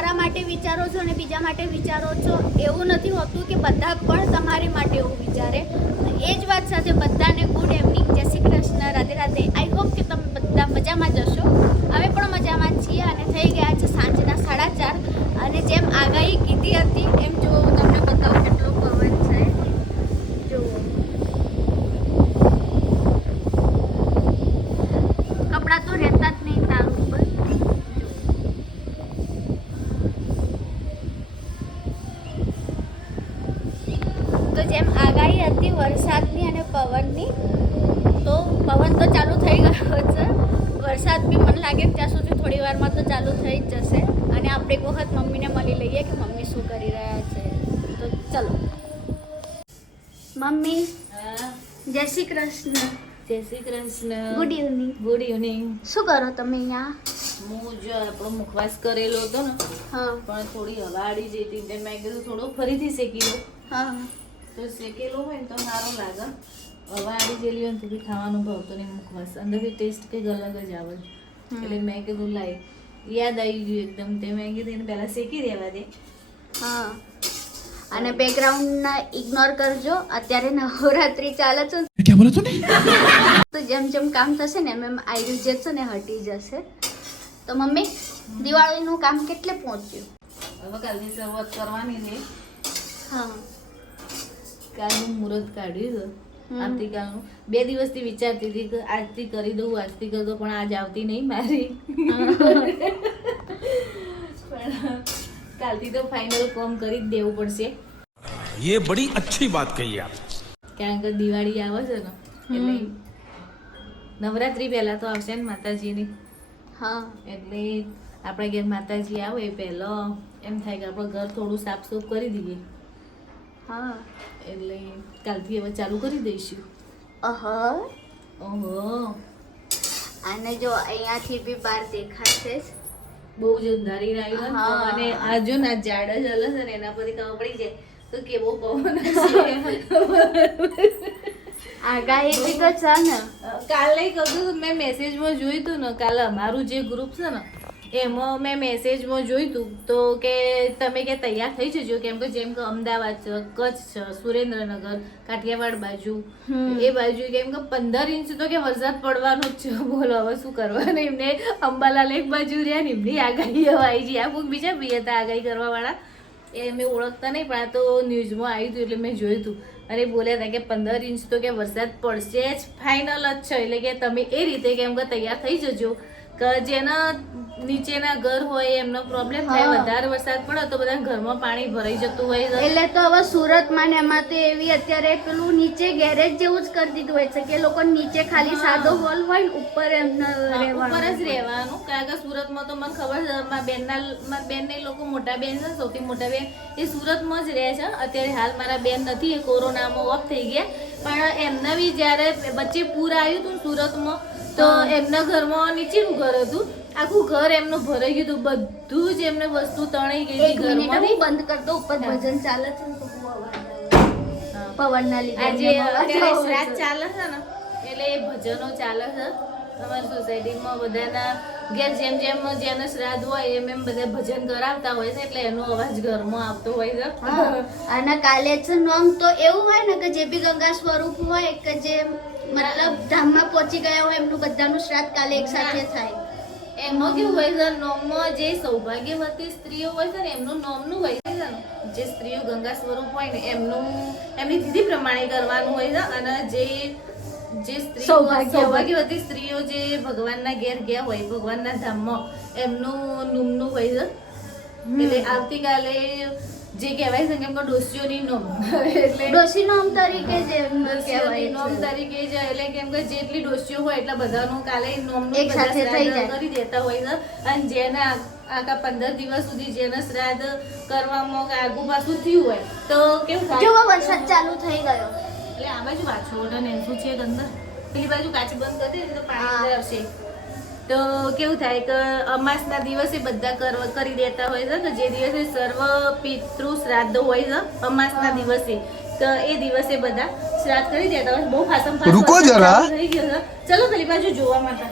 તમારા માટે વિચારો છો અને બીજા માટે વિચારો છો, એવું નથી હોતું કે બધા પણ તમારી માટે એવું વિચારે. એ જ વાત સાથે બધાને ગુડ ઇવનિંગ જય શ્રી કૃષ્ણ. રાધે રાધે. આઈ હોપ કે તમે બધા મજામાં જશો અમે પણ મજામાં છીએ અને થઈ ગયા છે સાંજના સાડા ચાર. અને જેમ આગાહી કીધી હતી, એમ પવન તો ચાલુ થઈ ગયો છે. વરસાદ બી મને લાગે ત્યાં સુધી થોડી વારમાં તો ચાલુ થઈ જ જશે. અને આપણે એક વખત મમ્મીને મળી લઈએ કે મમ્મી શું કરી રહ્યા છે. તો ચલો. મમ્મી જય શ્રી કૃષ્ણ. જય Shri Krishna. Good evening good evening શું કરો તમે અહીંયા? હું જો આપણો મુખવાસ કરેલો હતો ને. હા. પણ થોડી હવા આડી જતી મેં કીધું થોડો ફરીથી શેકી લો હા. તો શેકેલો હોય ને તો સારો લાગે. હવા આવી ગયેલી હોય તો ખાવાનું ભાવતો નહીં મૂકવાસ અંદરથી ટેસ્ટ કંઈક અલગ જ આવે. એટલે મેં કીધું લાઈ યાદ આવી ગયું એકદમ. તે મેં કીધું એને પહેલાં શેકી દેવા દે. હા. અને બેકગ્રાઉન્ડ ઇગ્નોર કરજો. અત્યારે નવરાત્રી ચાલે છે. તો જેમ જેમ કામ થશે ને એમ એમ આવી જશે ને હટી જશે. તો મમ્મી દિવાળીનું કામ કેટલે પહોંચ્યું? હવે કાલની શરૂઆત કરવાની છે. હા. કાલનું મુહૂર્ત કાઢ્યું હતું આવતીકાલનું બે દિવસથી વિચારતી હતી કે આજથી કરી દઉં આજથી કરી દઉં પણ આજ આવતી નહીં મારી. પણ કાલથી તો ફાઇનલ કોમ કરી જ દેવું પડશે. યે બડી અચ્છી વાત કહી આપ. કારણ કે દિવાળી આવે છે ને એટલે નવરાત્રી પહેલા તો આવશે ને માતાજીની. હા. એટલે આપણે ઘેર માતાજી આવે પહેલો. એમ થાય કે આપણું ઘર થોડું સાફ સૂફ કરી દઈએ. હા. એટલે કાલથી હવે ચાલુ કરી દઈશું. અહો. ઓહો. અને જો અહીંયાથી બી બહાર દેખાશે. જ બહુ જ અંધારી રહ્યું. અને આ જો ના ઝાડ જ હલે છે ને એના પરથી ખબર પડી જાય. તો કેવો પવન. આગાહી બી તો છે ને. કાલે કીધું મેં મેસેજમાં જોયું હતું ને કાલે અમારું જે ગ્રુપ છે ને એમાં મેં મેસેજમાં જોયું હતું તો કે તમે કે તૈયાર થઈ જજો કેમ કે જેમ કે અમદાવાદ છે કચ્છ છે સુરેન્દ્રનગર કાઠિયાવાડ બાજુ એ બાજુ કેમ કે પંદર ઇંચ તો કે વરસાદ પડવાનો જ છે. બોલો હવે શું કરવાનું? એમને અંબાલાલ એક બાજુ રહ્યા ને એમની આગાહી આવી આ કોઈક બીજા બી હતા આગાહી કરવા વાળા એ મેં ઓળખતા નહીં પણ આ તો ન્યૂઝમાં આવ્યું હતું એટલે મેં જોયું હતું. અને બોલ્યા હતા કે પંદર ઇંચ તો કે વરસાદ પડશે જ ફાઇનલ જ છે. એટલે કે તમે એ રીતે કેમ કે તૈયાર થઈ જજો. કે જેના નીચેના ઘર હોય એમનો પ્રોબ્લેમ થાય વધારે વરસાદ પડે તો બધા ઘરમાં પાણી ભરાઈ જતું હોય. એટલે તો હવે સુરતમાં ને એમાં તો એવી અત્યારે પેલું નીચે ગેરેજ જેવું જ કરી દીધું હોય છે કે લોકો નીચે ખાલી સાદો હોલ હોય ને ઉપર એમને ઉપર જ રહેવાનું. કારણ કે સુરતમાં તો મને ખબર છે મારા બેનના મારા બેનને લોકો મોટા બેન છે સૌથી મોટા બેન એ સુરતમાં જ રહે છે. અત્યારે હાલ મારા બેન નથી એ કોરોનામાં ઓફ થઈ ગયા. પણ એમના બી જ્યારે વચ્ચે પૂર આવ્યું હતું સુરતમાં તો એમના ઘરમાં નીચેનું ઘર હતું. આખું ઘર એમનું ભરાઈ ગયું હતું. બધું જ એમને વસ્તુ તણાઈ ગઈ હતી ઘરમાં બંધ કરતો ઉપર ભજન ચાલે છે. પવનના લીધે આજે શ્રાદ્ધ ચાલે છે ને એટલે એ ભજનો ચાલે છે. અમારી સોસાયટીમાં બધાના ઘેર જેમ જેમ જેને શ્રાદ્ધ હોય એમ એમ બધા ભજન કરાવતા હોય છે એટલે એનો અવાજ ઘરમાં આવતો હોય છે. અને કાલે છે નોમ તો એવું હોય ને કે જે બી ગંગા સ્વરૂપ હોય કે જે મતલબ ધામમાં પહોંચી ગયા હોય એમનું બધાનું શ્રાદ્ધ કાલે એક સાથે થાય. એમાં કેવું હોય છે નોમમાં જે સૌભાગ્યવતી સ્ત્રીઓ હોય છે ને એમનું નોમનું હોય છે જે સ્ત્રીઓ ગંગા સ્વરૂપ હોય ને એમનું એમની વિધિ પ્રમાણે કરવાનું હોય છે અને જે જે. સૌભાગ્યવતી. સ્ત્રીઓ જે ભગવાનના ઘેર ગયા હોય ભગવાનના ધામમાં એમનું નુમનું હોય છે. એટલે આવતીકાલે જે કહેવાય છે કેમ કે ડોસીઓની નોમ. એટલે ડોસી નોમ તરીકે જે કહેવાય નોમ તરીકે જે એટલે કેમ કે જેટલી ડોસીઓ હોય એટલા બધાનું કાલે નોમનું એક સાથે થઈ જાય. કરી દેતા હોય છે. અને જેના આખા પંદર દિવસ સુધી જેને શ્રાદ્ધ કરવામાં કે આગુ પાછું થયું હોય તો કેવું થાય? જો વરસાદ ચાલુ થઈ ગયો. એટલે આ બાજુ વાછોડ અને એનું છે અંદર પેલી બાજુ કાચ બંધ કરી દે ને તો પાણી અંદર આવશે. તો કેવું થાય કે અમાસના દિવસે બધા કર- કરી દેતા હોય છે કે જે દિવસે સર્વ પિતૃ શ્રાદ્ધ હોય છે અમાસના દિવસે તો એ દિવસે બધા શ્રાદ્ધ કરી દેતા હોય બહુ ખાસમ રૂકો જરા. થઈ ગયો છે. ચલો પેલી બાજુ જોવા માટે.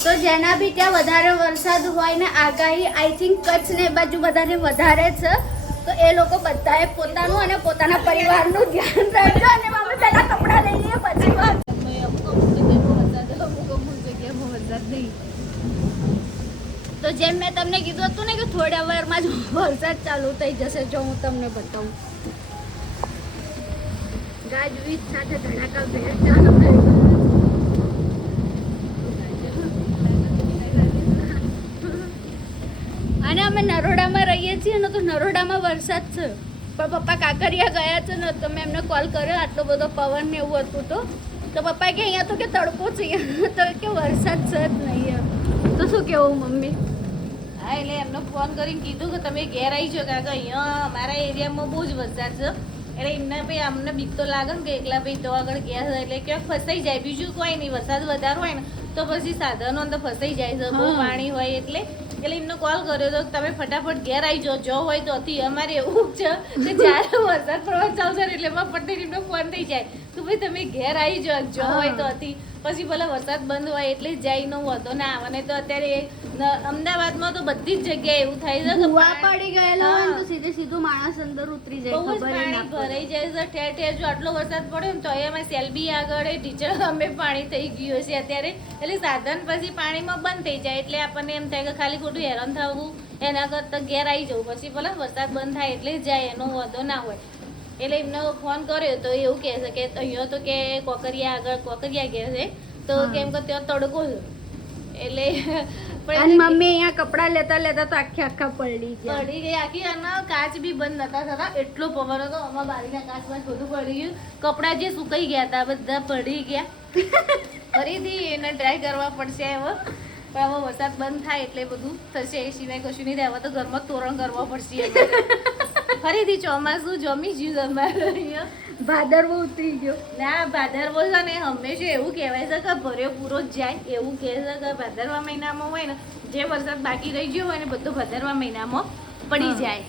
તો જેના બી ત્યાં વધારે વરસાદ હોય ને આગાહી આઈ થિંક કચ્છ ને બાજુ વધારે વધારે છે. તો એ લોકો બધાએ પોતાનું અને પોતાના પરિવારનું ધ્યાન રાખજો અને અમે પહેલા કપડાં લઈ લઈએ, પછી વાત. તો જેમ મેં તમને કીધું હતું ને કે થોડા વારમાં જ વરસાદ ચાલુ થઈ જશે, જો હું તમને બતાવું. ગાજવીજ સાથે ધડાકા ભેર ચાલુ ગયો અને અમે નરોડામાં રહીએ છીએ ને તો નરોડામાં વરસાદ છે. પણ પપ્પા કાંકરિયા ગયા છે ને તો મેં એમને કોલ કર્યો આટલો બધો પવન ને એવું હતું તો. તો પપ્પા કે અહીંયા તો કે તડકો છે તો કે વરસાદ છે જ નહીં તો શું કેવું મમ્મી? હા એટલે એમનો ફોન કરીને કીધું કે તમે ઘેર આવી જાઓ કાકા અહીંયા અમારા એરિયામાં બહુ જ વરસાદ છે. એટલે એમને ભાઈ અમને બીક તો લાગે ને કે એકલા ભાઈ તો આગળ ગયા છે એટલે ક્યાંક ફસાઈ જાય. બીજું કોઈ નહીં વરસાદ વધારો હોય ને તો પછી સાધનો અંદર ફસાઈ જાય છે બહુ પાણી હોય એટલે. એટલે એમનો કોલ કર્યો તો તમે ફટાફટ ઘેર આવી જાઓ. જો હોય તો હતી અમારે એવું છે કે જ્યારે વરસાદ પડવા ચાલશે એટલે એમાં પટેલ એમનો ફોન થઈ જાય. કે ભાઈ તમે ઘેર આવી જાઓ. જો હોય તો હતી પછી ભલે વરસાદ બંધ હોય એટલે જ જાય નો વધો ના આવે તો અત્યારે અમદાવાદમાં તો બધી જ જગ્યાએ એવું થાય છે ભૂવા પડી ગયેલા હોય ને તો સીધે સીધું માણસ અંદર ઉતરી જાય બહુ જ પાણી ભરાઈ જાય છે ઠેર ઠેર જો આટલો વરસાદ પડ્યો ને તો એ અમે સેલ્બી આગળ ટીચર અમે પાણી થઈ ગયું છે અત્યારે. એટલે સાધન પછી પાણીમાં બંધ થઈ જાય એટલે આપણને એમ થાય કે ખાલી ખોટું હેરાન થવું એના કરતાં ઘેર આવી જવું. પછી ભલે વરસાદ બંધ થાય એટલે જ જાય એનો વાંધો ના હોય. એટલે એમને ફોન કર્યો તો એવું કહે છે કે અહીંયા તો કે કોકરિયા આગળ કોકરિયા કહે છે તો કેમ કે ત્યાં તડકો છે. એટલે અને મમ્મી અહીંયા કપડા લેતા લેતા તો આખે આખા પડી ગયા. પડી ગઈ આખી અને કાચ બી બંધ નતા થતા. એટલો પવન હતો. આમાં બારીના કાચમાં બધું પડી ગયું. કપડાં જે સુકાઈ ગયા હતા બધા પડી ગયા. ફરીથી એને ટ્રાય કરવા પડશે હવે. પણ હવે વરસાદ બંધ થાય એટલે બધું થશે. એ સિવાય કશું નહીં થાય. હવે તો ઘરમાં તોરણ કરવા પડશે અમારે. ફરીથી ચોમાસું જમી ગયું અમારે અહીંયા. ભાદરવો ઉતરી ગયો. ના ભાદરવો છે ને હંમેશા એવું કહેવાય છે કે ભર્યો પૂરો જ જાય. એવું કહે છે કે ભાદરવા મહિનામાં હોય ને જે વરસાદ બાકી રહી ગયો હોય ને બધો ભાદરવા મહિનામાં પડી જાય.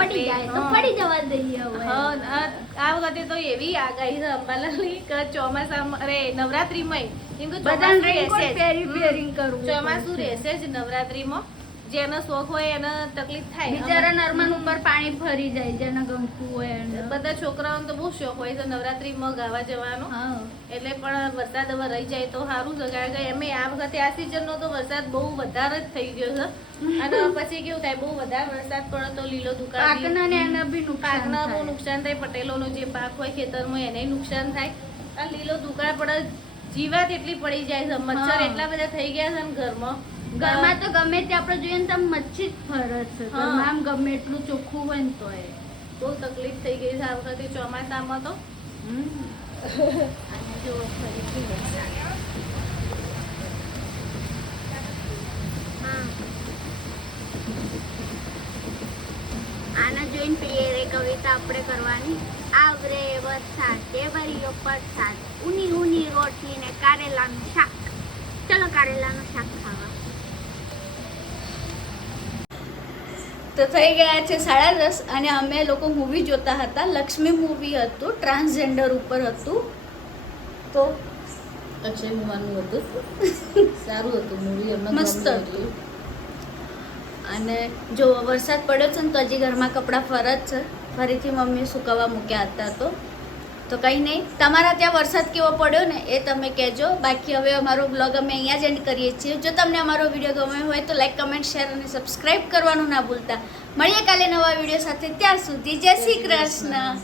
પડી જાય તો પડી જવા દઈએ આ વખતે તો એવી આગાહી છે અંબાલાલની કે ચોમાસામાં અરે નવરાત્રીમાં કેમ કે ચોમાસું. રહેશે જ નવરાત્રીમાં. જેનો શોખ હોય એને તકલીફ થાય. બિચારા નર્મદ ઉપર પાણી ફરી જાય જેને ગમતું હોય બધા છોકરાઓને તો બહુ શોખ હોય છે નવરાત્રીમાં ગાવા જવાનો. એટલે પણ વરસાદ હવે રહી જાય તો સારું છે કારણ કે એમે આ વખતે આ સિઝનનો તો વરસાદ બહુ વધારે જ થઈ ગયો છે. અને પછી કેવું થાય બહુ વધારે વરસાદ પડે તો લીલો દુકાળ પાકના ને એને બી નુકસાન પાકના બહુ થાય. નુકસાન થાય પટેલોનો જે પાક હોય ખેતરમાં એને નુકસાન થાય. આ લીલો દુકાળ પડે જીવાત એટલી પડી જાય છે મચ્છર એટલા બધા થઈ ગયા છે ને ઘરમાં. ઘરમાં તો ગમે તે આપણે જોઈએ ને તો મચ્છી જ ફરે છે. હા. ઘરમાં આમ ગમે એટલું ચોખ્ખું હોય ને તોય. બહુ તકલીફ થઈ ગઈ છે આ વખતે ચોમાસામાં તો. અને ફરીથી આના જોઈને પ્રિયરે કવિતા આપણે કરવાની. આવરે વરસાદ દેવરીઓ પરસાદ ઉની ઉની રોટલી ને કારેલાનું શાક. ચલો કારેલાનું શાક તો થઈ ગયા છે સાડા દસ અને અમે લોકો મૂવી જોતા હતા. લક્ષ્મી મૂવી હતું ટ્રાન્સજેન્ડર ઉપર હતું. તો અક્ષય કુમારનું હતું. સારું હતું મૂવી મસ્ત હતું. અને જો વરસાદ પડ્યો છે ને તો હજી ઘરમાં કપડાં ફરજ છે. ફરીથી મમ્મી સુકવવા મૂક્યા હતા તો. તો કંઈ નહીં, તમારા ત્યાં વરસાદ કેવો પડ્યો ને એ તમે કહેજો. બાકી હવે અમારો બ્લોગ અમે અહીંયા જ એન્ડ કરીએ છીએ. જો તમને અમારો વીડિયો ગમ્યો હોય તો લાઈક કમેન્ટ શેર અને સબસ્ક્રાઈબ કરવાનું ના ભૂલતા. મળીએ કાલે નવા વીડિયો સાથે. ત્યાં સુધી જય શ્રી કૃષ્ણ.